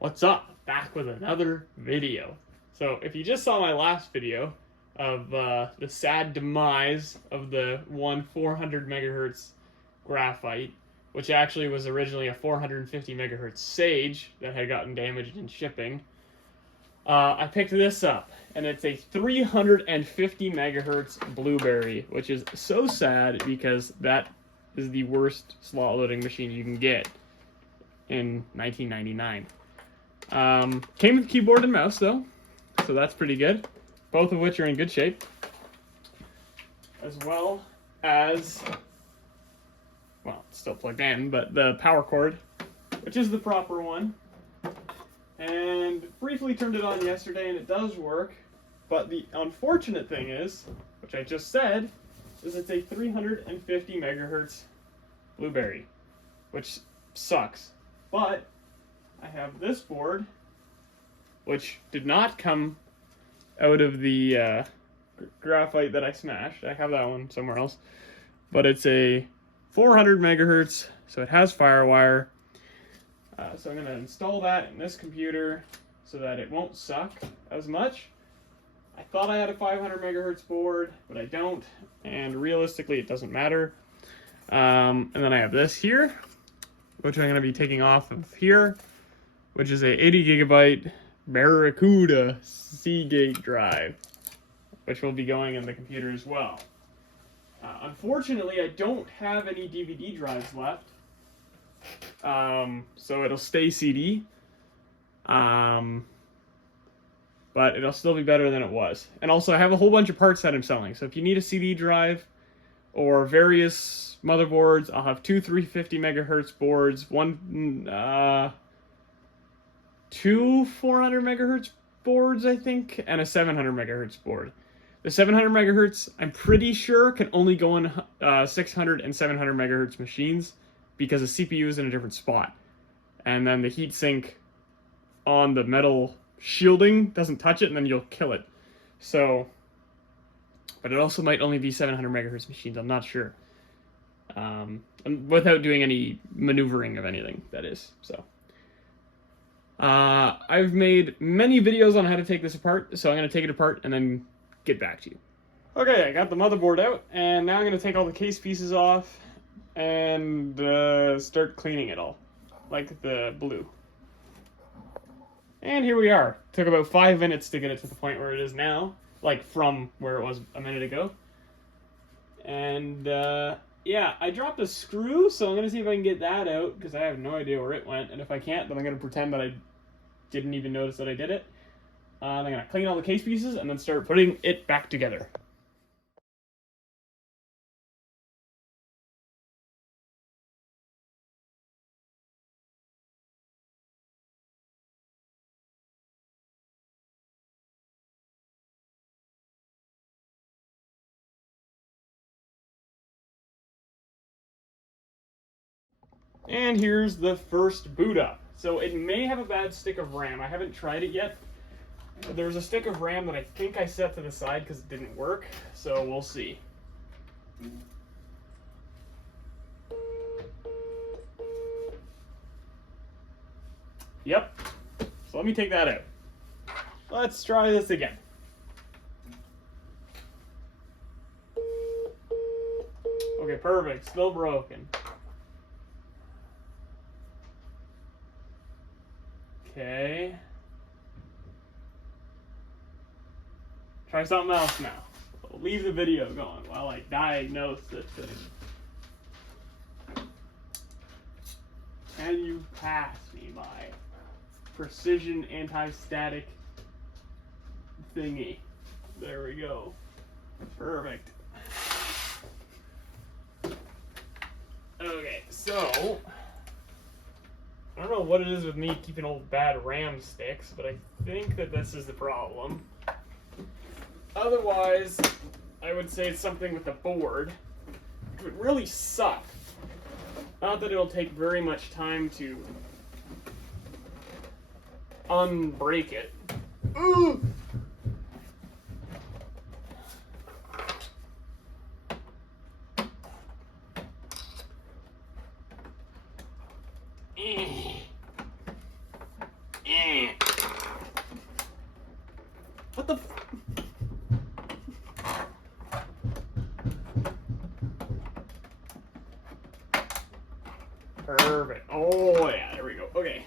What's up? Back with another video. So if you just saw my last video of the sad demise of the one 400 megahertz graphite, which actually was originally a 450 megahertz Sage that had gotten damaged in shipping, I picked this up, and it's a 350 megahertz Blueberry, which is so sad because that is the worst slot loading machine you can get in 1999. Came with keyboard and mouse though, so that's pretty good. Both of which are in good shape. As well as, well, it's still plugged in, but the power cord, which is the proper one. And briefly turned it on yesterday and it does work. But the unfortunate thing is, which I just said, is it's a 350 megahertz Blueberry, which sucks. But I have this board, which did not come out of the graphite that I smashed. I have that one somewhere else. But it's a 400 megahertz, so it has Firewire. So I'm going to install that in this computer so that it won't suck as much. I thought I had a 500 megahertz board, but I don't, and realistically it doesn't matter. And then I have this here, which I'm going to be taking off of here, which is a 80 gigabyte Barracuda Seagate drive, which will be going in the computer as well. Unfortunately, I don't have any DVD drives left, so it'll stay CD, but it'll still be better than it was. And also, I have a whole bunch of parts that I'm selling, so if you need a CD drive or various motherboards, I'll have two 350 megahertz boards, two 400 megahertz boards, I think, and a 700 megahertz board. The 700 megahertz, I'm pretty sure, can only go in 600 and 700 megahertz machines because the CPU is in a different spot. And then the heatsink on the metal shielding doesn't touch it, and then you'll kill it. So, but it also might only be 700 megahertz machines, I'm not sure. Without doing any maneuvering of anything, that is, so. I've made many videos on how to take this apart, so I'm going to take it apart and then get back to you. Okay, I got the motherboard out, and now I'm going to take all the case pieces off and start cleaning it all, like the blue. And here we are. Took about 5 minutes to get it to the point where it is now, like from where it was a minute ago. And yeah, I dropped a screw, so I'm going to see if I can get that out, because I have no idea where it went, and if I can't, then I'm going to pretend that I didn't even notice that I did it. I'm going to clean all the case pieces and then start putting it back together. And here's the first boot up. So it may have a bad stick of RAM. I haven't tried it yet. There's a stick of RAM that I think I set to the side because it didn't work, so we'll see. Yep. So let me take that out. Let's try this again. Okay, perfect. Still broken. Okay. Try something else now. I'll leave the video going while I diagnose this thing. Can you pass me my precision anti-static thingy? There we go. Perfect. Okay, so I don't know what it is with me keeping old bad RAM sticks, but I think that this is the problem. Otherwise, I would say it's something with the board. It would really suck. Not that it'll take very much time to unbreak it. Ooh! Yeah. What the? Perfect. Oh yeah, there we go. Okay.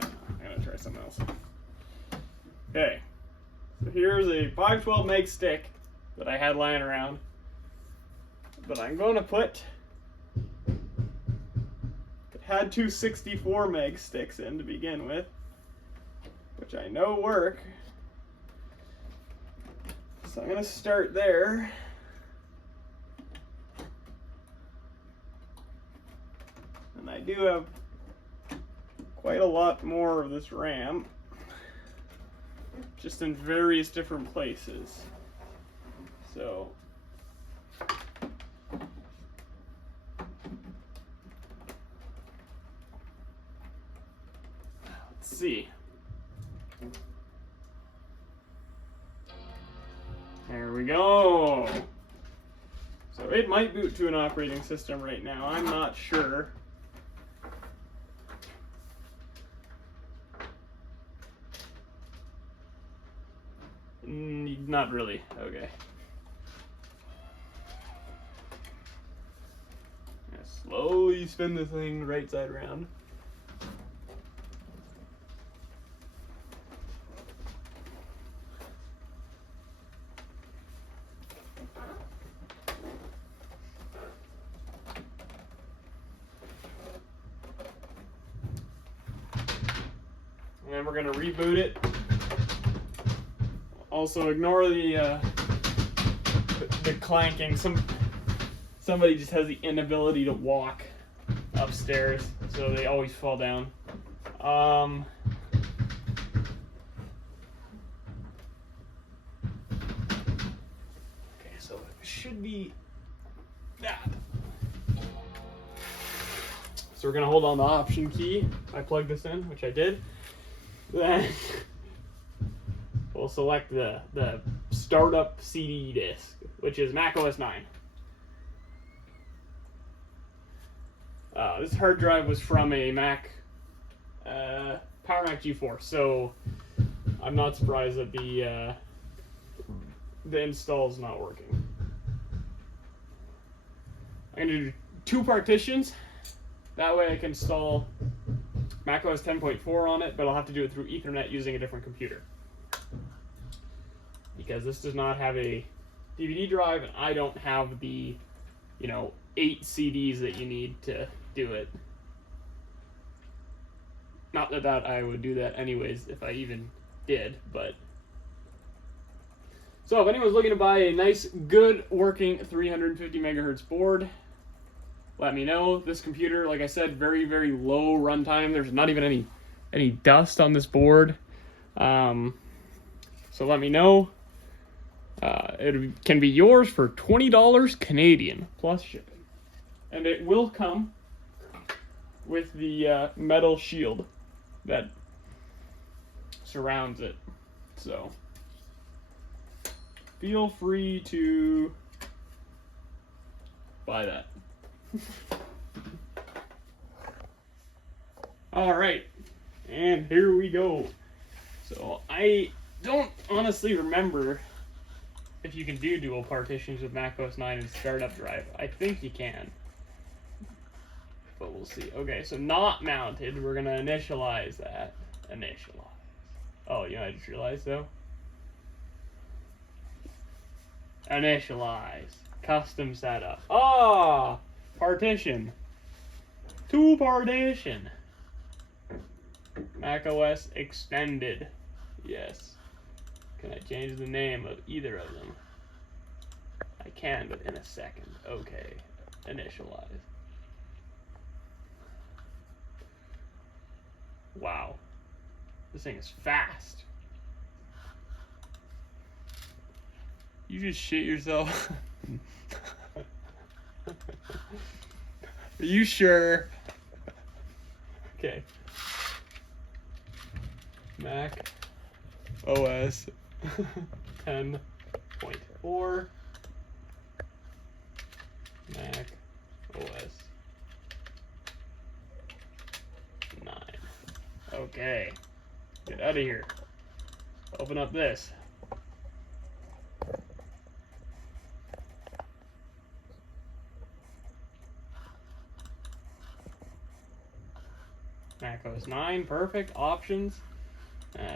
I'm gonna try something else. Okay. So here's a 512 meg stick that I had lying around. But I'm going to put, it had two 64 meg sticks in to begin with, which I know work. So I'm going to start there. And I do have quite a lot more of this RAM, just in various different places. So let's see. There we go. So it might boot to an operating system right now. I'm not sure. Not really. Okay. Slowly spin the thing right side around. And then we're going to reboot it. Also ignore the clanking. Somebody just has the inability to walk upstairs, so they always fall down. Okay, so it should be that. So we're gonna hold on the Option key. I plug this in, which I did. Then we'll select the startup CD disk, which is Mac OS 9. This hard drive was from a Mac, Power Mac G4, so I'm not surprised that the install is not working. I'm going to do 2 partitions. That way I can install Mac OS 10.4 on it, but I'll have to do it through Ethernet using a different computer. Because this does not have a DVD drive, and I don't have the, 8 CDs that you need to do it. Not that I would do that anyways if I even did, but. So if anyone's looking to buy a nice, good working 350 megahertz board, let me know. This computer, like I said, very, very low runtime. There's not even any dust on this board. So let me know. It can be yours for $20 Canadian plus shipping. And it will come with the metal shield that surrounds it. So feel free to buy that. All right, and here we go. So I don't honestly remember if you can do dual partitions with Mac OS 9 and startup drive. I think you can, but we'll see. Okay, so not mounted. We're gonna initialize that. Initialize. Oh, I just realized though. Initialize. Custom setup. Ah, partition. To partition. Mac OS extended. Yes. Can I change the name of either of them? I can, but in a second. Okay. Initialize. Wow. This thing is fast. You just shit yourself. Are you sure? Okay. Mac OS 10.4. Mac OS 9. Okay. Get out of here. Open up this. Mac OS 9, perfect. Options.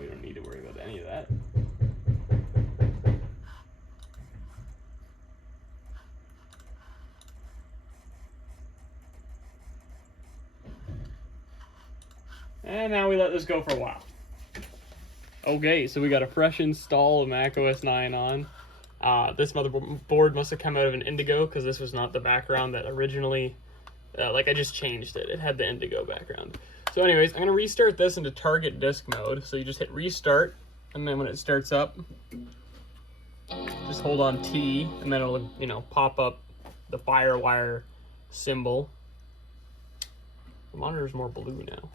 We don't need to worry about any of that. And now we let this go for a while. Okay, so we got a fresh install of Mac OS 9 on. This motherboard must have come out of an Indigo because this was not the background that originally, like I just changed it. It had the Indigo background. So anyways, I'm going to restart this into target disk mode. So you just hit restart, and then when it starts up, just hold on T, and then it'll, you know, pop up the Firewire symbol. The monitor's more blue now.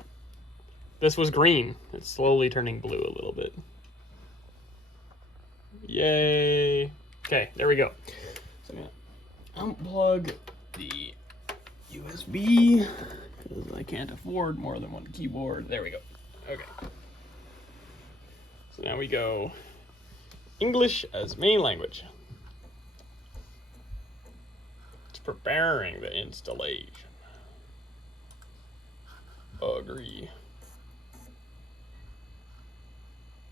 This was green. It's slowly turning blue a little bit. Yay. Okay, there we go. So I'm gonna unplug the USB because I can't afford more than one keyboard. There we go. Okay. So now we go English as main language. It's preparing the installation. Agree.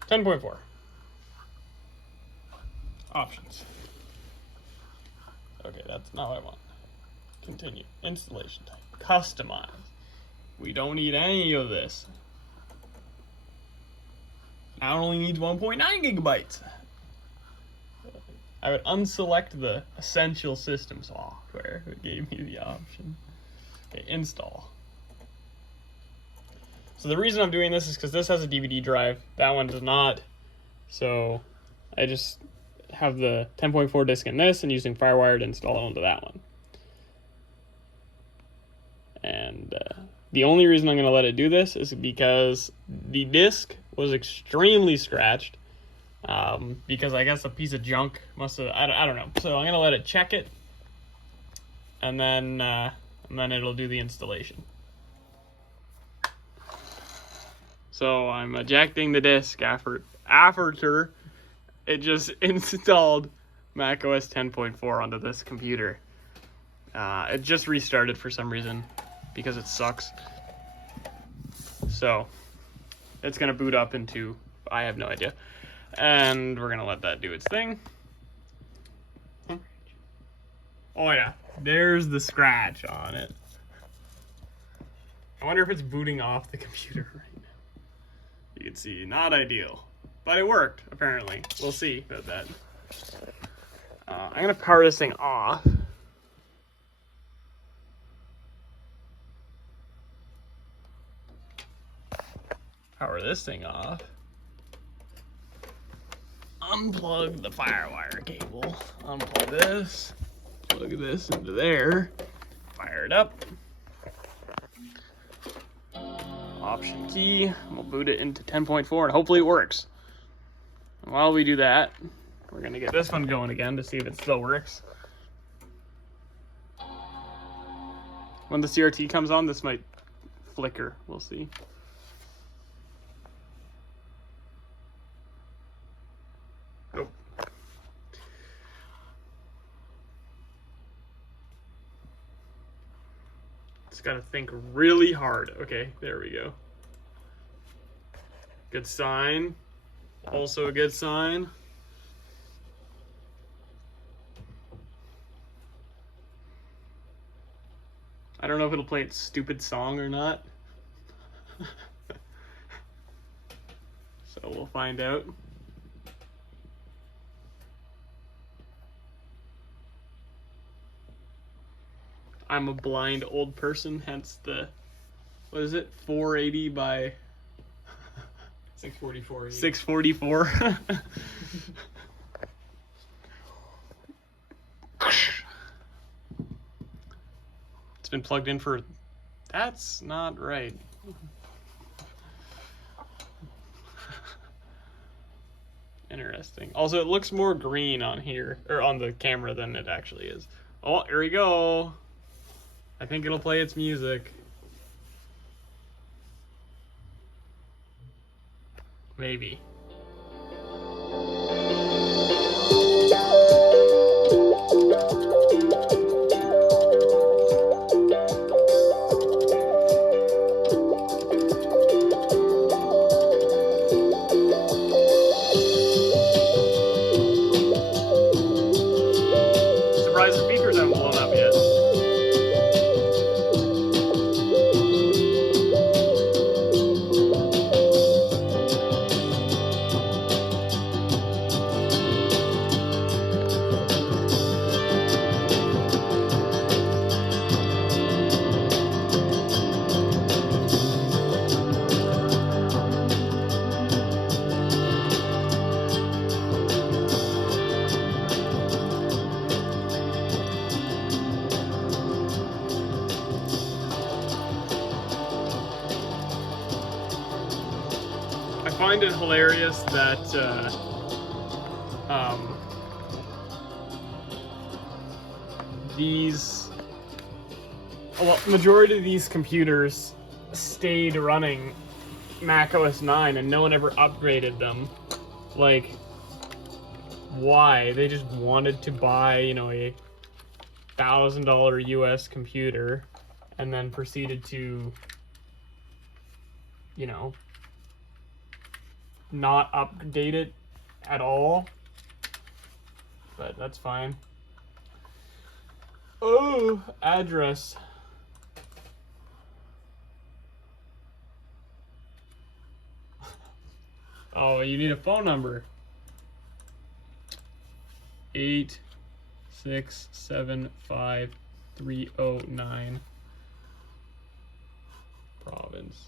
10.4. Options. Okay, that's not what I want. Continue. Installation type. Customize. We don't need any of this. Now it only needs 1.9 gigabytes. I would unselect the essential system software. It gave me the option. Okay, install. So the reason I'm doing this is because this has a DVD drive. That one does not. So I just have the 10.4 disc in this and using Firewire to install it onto that one. And the only reason I'm going to let it do this is because the disc was extremely scratched. Because I guess a piece of junk must have, I don't know. So I'm going to let it check it. And then it'll do the installation. So I'm ejecting the disk after it just installed Mac OS 10.4 onto this computer. It just restarted for some reason because it sucks. So it's gonna boot up into, I have no idea. And we're gonna let that do its thing. Oh yeah, there's the scratch on it. I wonder if it's booting off the computer right now. You can see, not ideal, but it worked, apparently. We'll see about that. I'm gonna power this thing off. Power this thing off. Unplug the Firewire cable. Unplug this. Plug this into there. Fire it up. Option key, we'll boot it into 10.4 and hopefully it works. And while we do that, we're gonna get this one going again to see if it still works. When the CRT comes on, this might flicker, we'll see. Nope. It's gotta think really hard. Okay, there we go. Good sign. Also a good sign. I don't know if it'll play its stupid song or not. So we'll find out. I'm a blind old person, hence the, what is it, 480 by 644. 644. It's been plugged in for, that's not right. Interesting. Also, it looks more green on here, or on the camera, than it actually is. Oh, here we go. I think it'll play its music. Maybe. Surprised the speakers haven't blown up yet. I find it hilarious that majority of these computers stayed running Mac OS 9 and no one ever upgraded them. Like, why? They just wanted to buy, you know, a $1,000 US computer and then proceeded to, you know, not update it at all. But that's fine. Oh, address. Oh, you need a phone number. 8675309. Province.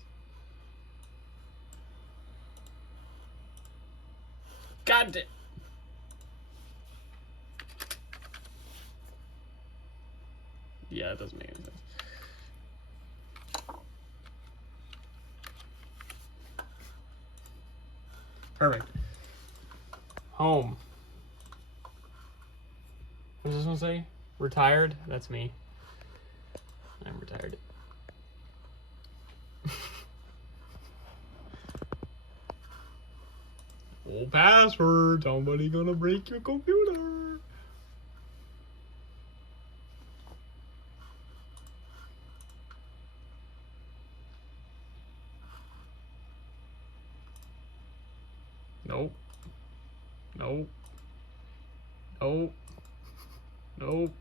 God damn. Yeah, it doesn't make any sense. Perfect. Home. What does this one say? Retired? That's me. I'm retired. Old password. Somebody gonna break your computer. Nope. Nope. Nope. Nope.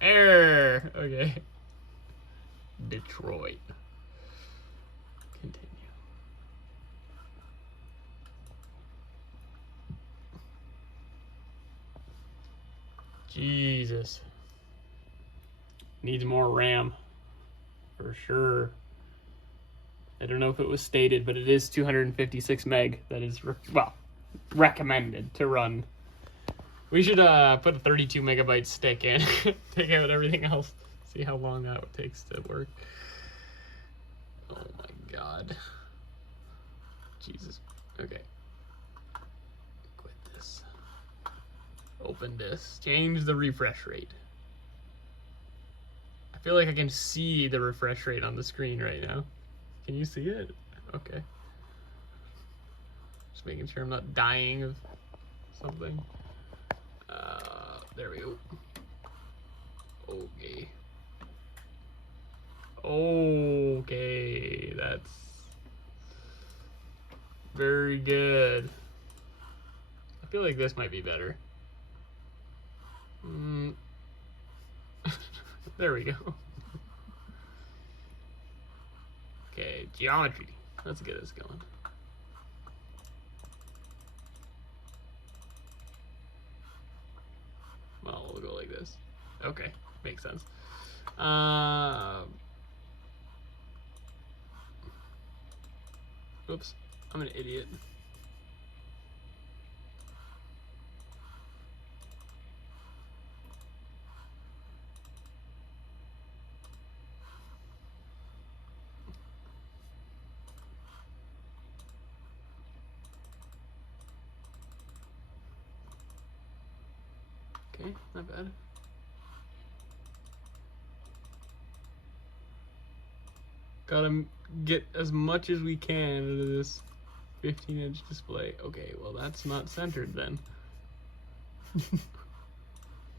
Error. Okay. Detroit. Continue. Jesus. Needs more RAM. For sure. I don't know if it was stated, but it is 256 meg. That is, recommended to run. We should put a 32 megabyte stick in. Take out everything else. See how long that takes to work. Oh my god. Jesus. Okay. Quit this. Open this. Change the refresh rate. I feel like I can see the refresh rate on the screen right now. Can you see it? Okay. Just making sure I'm not dying of something. There we go. Okay. Okay, that's very good. I feel like this might be better. There we go. Okay, geometry. Let's get this going. Well, we'll go like this. Okay, makes sense. Oops, I'm an idiot. Okay, not bad. Gotta get as much as we can out of this 15-inch display. Okay, well that's not centered then.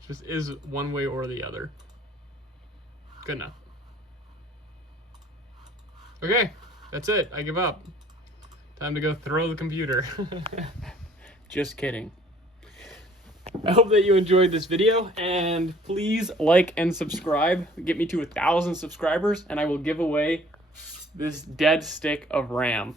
Just is one way or the other. Good enough. Okay, that's it. I give up. Time to go throw the computer. Just kidding. I hope that you enjoyed this video, and please like and subscribe. Get me to 1,000 subscribers, and I will give away this dead stick of RAM.